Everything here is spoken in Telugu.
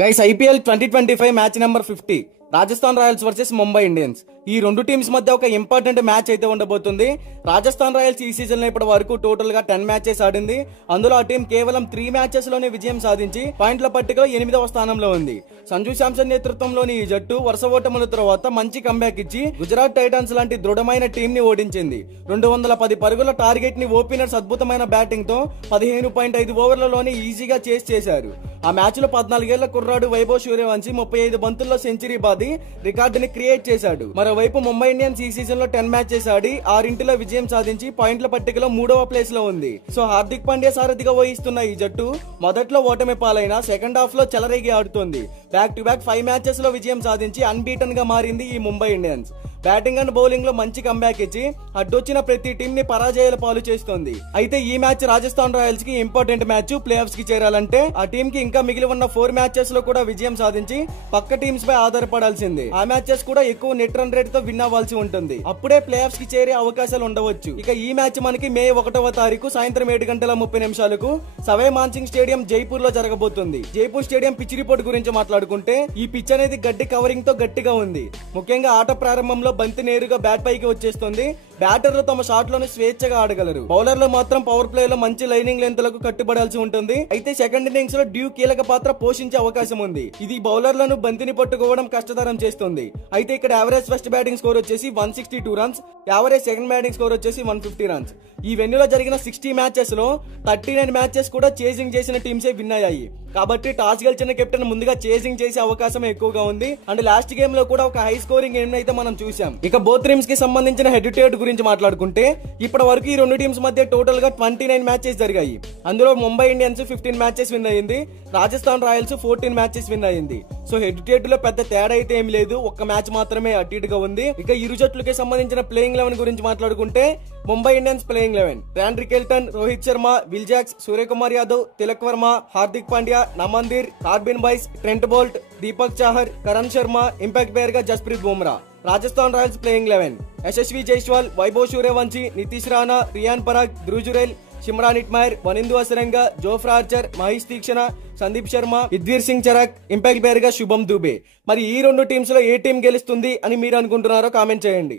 Guys IPL 2025 match number 50 Rajasthan Royals versus Mumbai Indians. ఈ రెండు టీమ్స్ మధ్య ఒక ఇంపార్టెంట్ మ్యాచ్ అయితే ఉండబోతుంది. రాజస్థాన్ రాయల్స్ ఈ సీజన్ లో ఇప్పటి వరకు టోటల్ గా 10 మ్యాచెస్ ఆడింది. అందులో ఆ టీం కేవలం 3 మ్యాచెస్ లోనే విజయం సాధించి పాయింట్ల పట్టికలో 8వ స్థానంలో ఉంది. సంజు శాంసన్ నేతృత్వంలోని ఈ జట్టు వరుస ఓటముల తర్వాత మంచి కంబ్యాక్ ఇచ్చి గుజరాత్ టైటన్స్ లాంటి దృఢమైన టీం ని ఓడించింది. 210 పరుగుల టార్గెట్ ని ఓపెనర్స్ అద్భుతమైన బ్యాటింగ్ తో 15.5 ఓవర్లలోనే ఈజీగా చేస్ చేశారు. ఆ మ్యాచ్ లో 14 ఏళ్ల కుర్రాడు వైభవ్ సూర్యవంశీ 35 బంతుల్లో సెంచరీ బాది రికార్డుని క్రియేట్ చేశాడు. మరోవైపు ముంబై ఇండియన్స్ ఈ సీజన్ లో 10 మ్యాచెస్ ఆడి 6 విజయం సాధించి పాయింట్ల పట్టికలో 3వ ప్లేస్ లో ఉంది. సో హార్దిక్ పాండ్యా సారథిగా వహిస్తున్న ఈ జట్టు మొదట్లో ఓటమి పాలైన సెకండ్ హాఫ్ లో చెలరేగి ఆడుతోంది. బ్యాక్ టు బ్యాక్ 5 మ్యాచెస్ లో విజయం సాధించి అన్బీటన్ గా మారింది ఈ Mumbai Indians. Batting and bowling లో మంచి కంబ్యాక్ ఇచ్చి అడ్డొచ్చిన ప్రతి టీం ని పరాజయాల పాలు చేస్తోంది. అయితే ఈ మ్యాచ్ రాజస్థాన్ రాయల్స్ కి ఇంపార్టెంట్ మ్యాచ్. ప్లే ఆఫ్స్ కి చేరాలంటే ఆ టీం కి ఇంకా మిగిలి ఉన్న 4 మ్యాచెస్ లో కూడా విజయం సాధించి పక్క టీమ్స్ పై ఆధారపడాల్సిందే. ఆ మ్యాచెస్ కూడా ఎక్కువ నెట్ రన్ రేట్ తో విన్ అవ్వాల్సి ఉంటుంది. అప్పుడే ప్లే ఆఫ్స్ కి చేరే అవకాశాలు ఉండవచ్చు. ఇక ఈ మ్యాచ్ మనకి మే 1వ తారీఖు సాయంత్రం 7:30 సవై మాన్సింగ్ స్టేడియం జైపూర్ లో జరగబోతుంది. జైపూర్ స్టేడియం పిచ్ రిపోర్ట్ గురించి మాట్లాడుకుంటే ఈ పిచ్ అనేది గడ్డి కవరింగ్ తో గట్టిగా ఉంది. ముఖ్యంగా ఆట ప్రారంభంలో బంతి నేరుగా బ్యాట్ పైకి వచ్చేస్తుంది. బ్యాటర్లు తమ షాట్ లోనే స్వేచ్ఛగా ఆడగలరు. బౌలర్లు మాత్రం పవర్ ప్లే లో మంచి లైనింగ్ లెంత్ లకు కట్టుబడాల్సి ఉంటుంది. అయితే సెకండ్ ఇన్నింగ్స్ లో డ్యూ కీలక పాత్ర పోషించే అవకాశం ఉంది. ఇది బౌలర్లను బంతిని పట్టుకోవడం కష్టతరం చేస్తుంది. అయితే ఇక్కడ యావరేజ్ ఫస్ట్ బ్యాటింగ్ స్కోర్ వచ్చేసి 162 runs, average second batting score వచ్చేసి 150 రన్స్. ఈ వెన్యూలో జరిగిన 60 మ్యాచెస్ లో 39 మ్యాచెస్ కూడా చేజింగ్ చేసిన టీమ్సే విన్ అయ్యాయి. కాబట్టి టాస్ గెలిచిన కెప్టెన్ ముందుగా చేజింగ్ చేసే అవకాశం ఎక్కువగా ఉంది. అండ్ లాస్ట్ గేమ్ లో కూడా ఒక హై స్కోరింగ్ గేమ్ అయితే మనం చూసాం. ఇక బోత్ టీమ్స్ కి సంబంధించిన హెడ్ టు హెడ్ గురించి మాట్లాడుకుంటే ఇప్పటి వరకు ఈ రెండు టీమ్స్ మధ్య టోటల్ గా 29 మ్యాచెస్ జరిగాయి. అందులో ముంబై ఇండియన్స్ 15 మ్యాచెస్ విన్ అయ్యింది, రాజస్థాన్ రాయల్స్ 14 మ్యాచెస్ విన్ అయ్యింది. సో హెడ్ టు హెడ్ లో పెద్ద తేడా అయితే ఏమి లేదు, ఒక్క మ్యాచ్ మాత్రమే అటు ఇటుగా ఉంది. ఇక ఇరు జట్లకి సంబంధించిన ప్లేయింగ్ 11 గురించి మాట్లాడుకుంటే ముంబై ఇండియన్స్ ప్లేయింగ్ 11 రాండ్రీ కెల్టన్, రోహిత్ శర్మ, విల్ జాక్స్, సూర్యకుమార్ యాదవ్, తిలక్ వర్మ, హార్దిక్ పాండ్యా, నమందీర్, కార్బిన్ బైస్, Trent Boult, Deepak Chahar, Karan Sharma, impact player గా Jasprit Bumrah. Rajasthan Royals playing 11 Yashasvi Jaiswal, Vaibhav Suryavanshi, Nitish Rana, Riyan Parag, Dhruv Jurel, Shimron Hetmyer, Wanindu Hasaranga, Jofra Archer, Maheesh Theekshana, Sandeep Sharma, Yudhvir Singh Charak, impact player గా శుభం దుబే. మరి ఈ రెండు టీమ్స్ లో ఏ టీం గెలుస్తుంది అని మీరు అనుకుంటున్నారో కామెంట్ చేయండి.